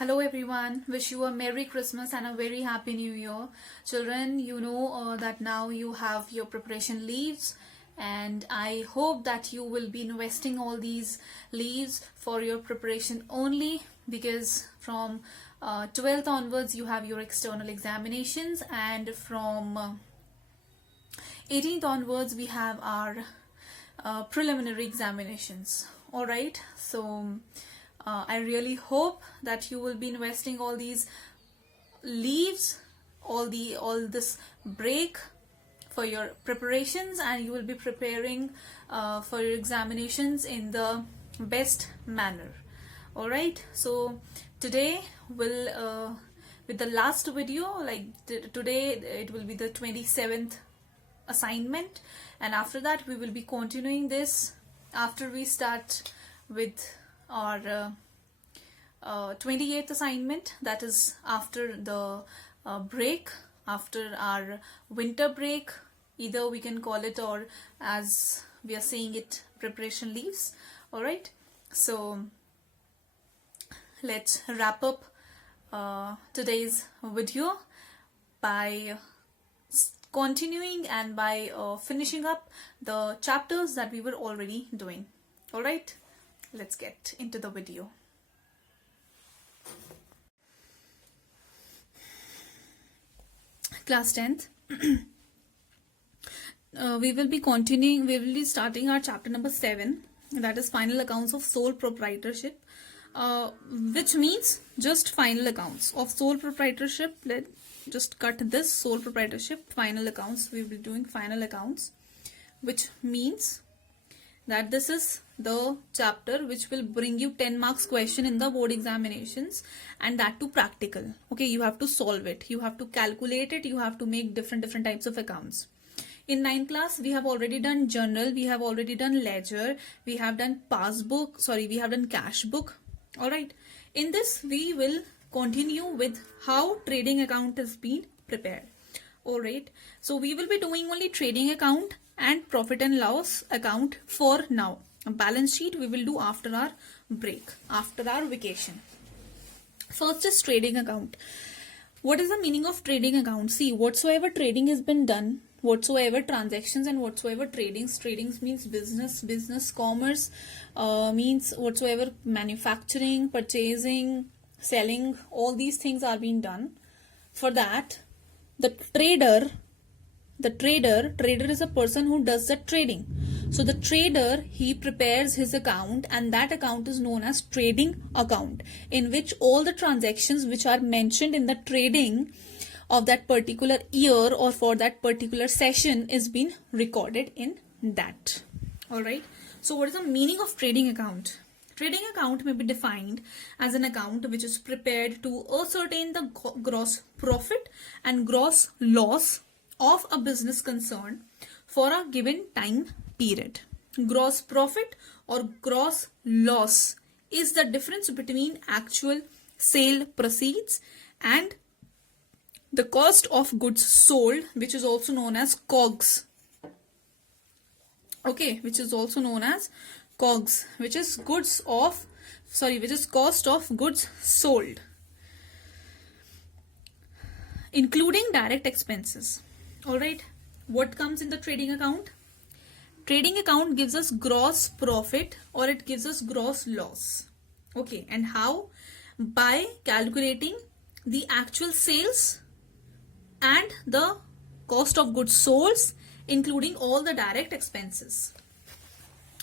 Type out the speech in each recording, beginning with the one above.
Hello everyone, wish you a Merry Christmas and a very Happy New Year. Children, you know that now you have your preparation leaves, and I hope that you will be investing all these leaves for your preparation only, because from 12th onwards you have your external examinations, and from 18th onwards we have our preliminary examinations. Alright, so I really hope that you will be investing all these leaves, all this break for your preparations, and you will be preparing for your examinations in the best manner. Alright, so today will with the last video, like today it will be the 27th assignment, and after that we will be continuing this after we start with our 28th assignment, that is after the break, after our winter break, either we can call it, or as we are saying it, preparation leaves. Alright, so let's wrap up today's video by continuing and by finishing up the chapters that we were already doing. Alright, let's get into the video. Class 10th. We will be starting our chapter number 7, that is final accounts of sole proprietorship, which means just final accounts of sole proprietorship. Let's just cut this sole proprietorship, final accounts. We will be doing final accounts, which means that this is the chapter which will bring you 10 marks question in the board examinations, and that too practical. Okay, you have to solve it, you have to calculate it, you have to make different types of accounts. In 9th class we have already done journal, we have already done ledger, we have done we have done cash book. Alright, in this we will continue with how trading account is being prepared. Alright, so we will be doing only trading account and profit and loss account for now. A balance sheet we will do after our break, after our vacation. First is trading account. What is the meaning of trading account? See, whatsoever trading has been done, whatsoever transactions and whatsoever tradings means business, commerce, means whatsoever manufacturing, purchasing, selling, all these things are being done. For that, the trader is a person who does the trading. So the trader, he prepares his account, and that account is known as trading account, in which all the transactions which are mentioned in the trading of that particular year or for that particular session is being recorded in that. Alright, so what is the meaning of trading account? Trading account may be defined as an account which is prepared to ascertain the gross profit and gross loss of a business concern for a given time period. Gross profit or gross loss is the difference between actual sale proceeds and the cost of goods sold, which is also known as COGS. Okay, which is also known as COGS, which is cost of goods sold, including direct expenses. Alright, what comes in the trading account? Trading account gives us gross profit or it gives us gross loss. Okay, and how? By calculating the actual sales and the cost of goods sold, including all the direct expenses.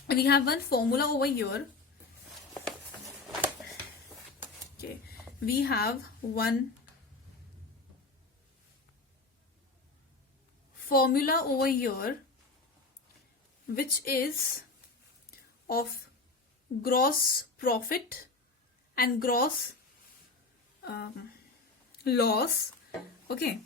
We have one formula over here. Okay, we have one formula over here which is of gross profit and gross loss. Okay,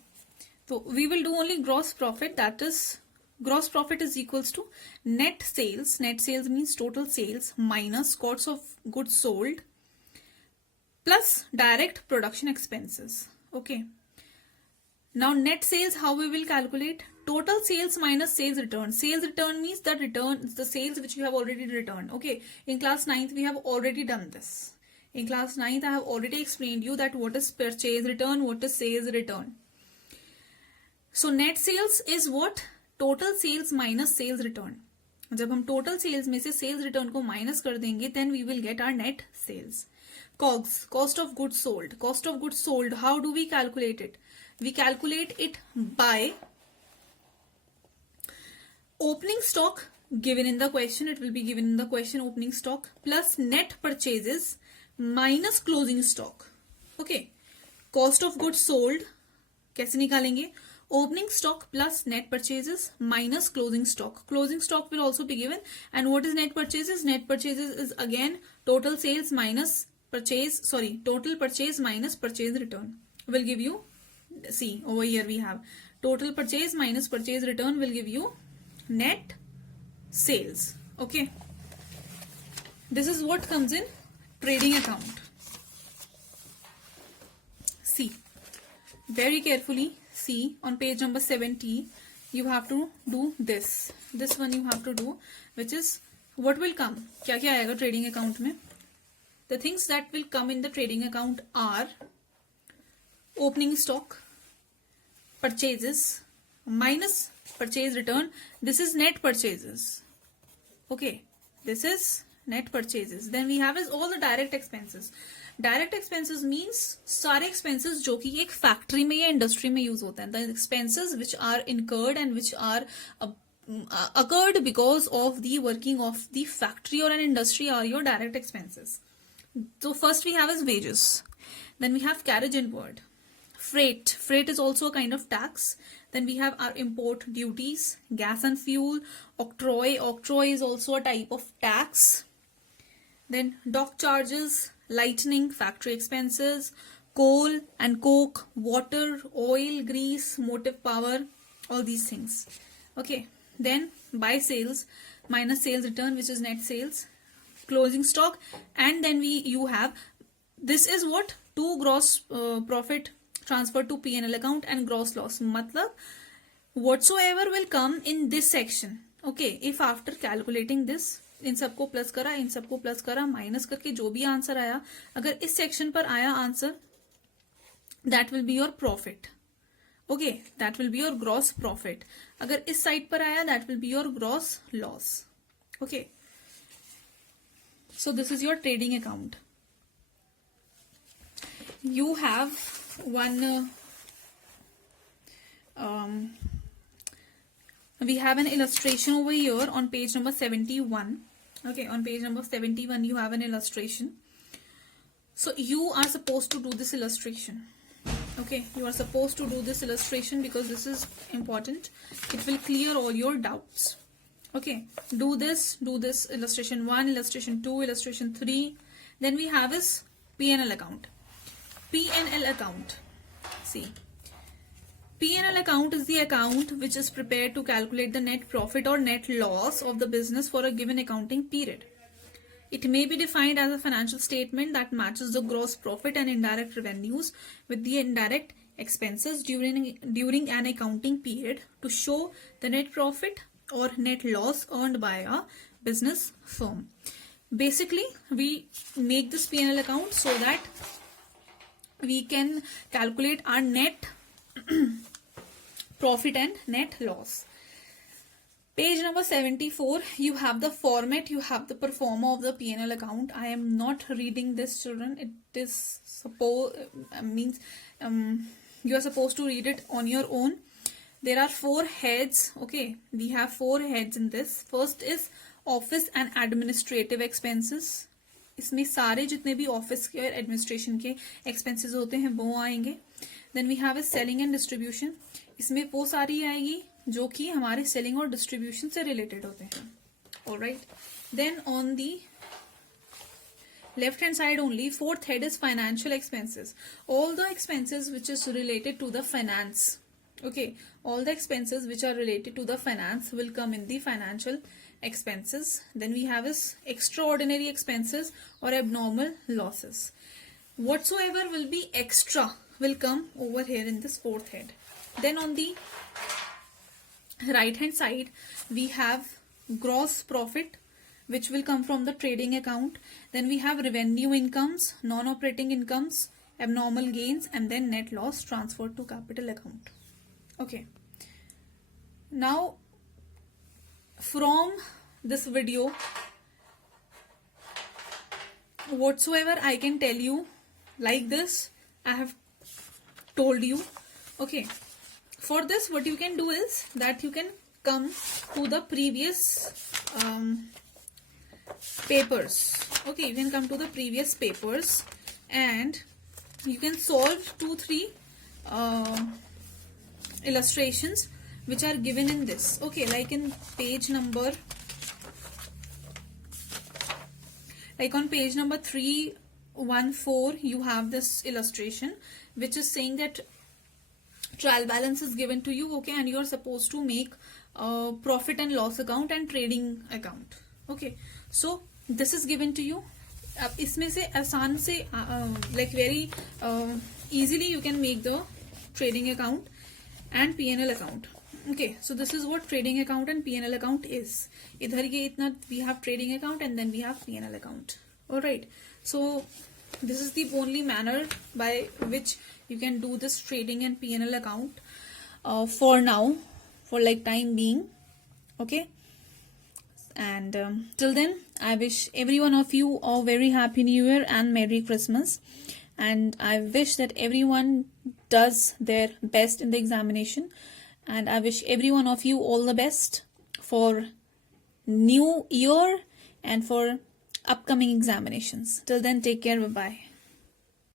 so we will do only gross profit. That is, gross profit is equals to net sales. Net sales means total sales minus cost of goods sold plus direct production expenses. Okay, now net sales, how we will calculate? Total sales minus sales return. Sales return means the sales which you have already returned. Okay, in class 9th we have already done this. In class 9th, I have already explained you that what is purchase return, what is sales return. So net sales is what? Total sales minus sales return. जब हम total sales में से sales return को minus कर देंगे, then we will get our net sales. COGS, cost of goods sold. Cost of goods sold, how do we calculate it? We calculate it by opening stock given in the question. It will be given in the question, opening stock plus net purchases minus closing stock. Okay. Cost of goods sold कैसे निकालेंगे? Opening stock plus net purchases minus closing stock. Closing stock will also be given. And what is net purchases? Net purchases is again total sales minus total purchase minus purchase return will give you, see over here we have total purchase minus purchase return will give you net sales. Okay, this is what comes in trading account. See very carefully, see on page number 70 you have to do this one you have to do, which is what will come. क्या क्या आएगा trading account में? The things that will come in the trading account are opening stock, purchases minus purchase return. This is net purchases. Okay, this is net purchases. Then we have is all the direct expenses. Direct expenses means सारे expenses जो कि एक factory में या industry में use होते हैं. The expenses which are incurred and which are occurred because of the working of the factory or an industry are your direct expenses. So first we have is wages. Then we have carriage inward. Freight. Freight is also a kind of tax. Then we have our import duties, gas and fuel, octroi. Octroi is also a type of tax. Then dock charges, lightning, factory expenses, coal and coke, water, oil, grease, motive power, all these things. Okay. Then buy sales minus sales return, which is net sales. Closing stock, and then you have this is what to gross profit transferred to P&L account and gross loss. मतलब whatsoever will come in this section. Okay, if after calculating this इन सबको plus करा, इन सबको plus करा, minus करके जो भी answer आया, अगर इस सेक्शन पर आया answer, that will be your profit. Okay, that will be your gross profit. अगर इस साइड पर आया, that will be your gross loss. Okay. So this is your trading account. You have one, we have an illustration over here on page number 71. Okay, on page number 71 you have an illustration. So you are supposed to do this illustration. Okay, you are supposed to do this illustration because this is important. It will clear all your doubts. Okay, do this illustration 1, illustration 2, illustration 3. Then we have is P&L account. P&L account. See, P&L account is the account which is prepared to calculate the net profit or net loss of the business for a given accounting period. It may be defined as a financial statement that matches the gross profit and indirect revenues with the indirect expenses during an accounting period to show the net profit or net loss earned by a business firm. Basically, we make this P&L account so that we can calculate our net profit and net loss. Page number 74, you have the format, you have the performer of the P&L account. I am not reading this, children. It is you are supposed to read it on your own. There are 4 heads. Okay, we have 4 heads in this. First is office and administrative expenses. इसमें सारे जितने भी office के और administration के expenses होते हैं वो आएंगे. Then we have selling and distribution. इसमें वो सारी आएगी जो कि हमारे सेलिंग और डिस्ट्रीब्यूशन से रिलेटेड होते हैं. Alright, then on the left hand side only, 4th head is financial expenses. All the expenses which is related to the finance. Okay, all the expenses which are related to the finance will come in the financial expenses. Then we have is extraordinary expenses or abnormal losses. Whatsoever will be extra will come over here in this 4th head. Then on the right hand side we have gross profit, which will come from the trading account. Then we have revenue incomes, non-operating incomes, abnormal gains, and then net loss transferred to capital account. Okay. Now, from this video, whatsoever I can tell you, like this, I have told you. Okay. For this, what you can do is that you can come to the previous papers. Okay, you can come to the previous papers and you can solve 2-3 illustrations which are given in this. Okay, like in page number, like on page number 314, you have this illustration which is saying that trial balance is given to you. Okay, and you are supposed to make profit and loss account and trading account. Okay, so this is given to you. अब इसमें से आसान से like very easily you can make the trading account and P&L account. Okay, so this is what trading account and P&L account is. इधर ये इतना we have trading account and then we have P&L account. Alright, so this is the only manner by which you can do this trading and P&L account for now, for like time being. Okay, and till then, I wish every one of you a very happy new year and Merry Christmas, and I wish that everyone does their best in the examination, and I wish every one of you all the best for new year and for upcoming examinations. Till then, take care. Bye bye.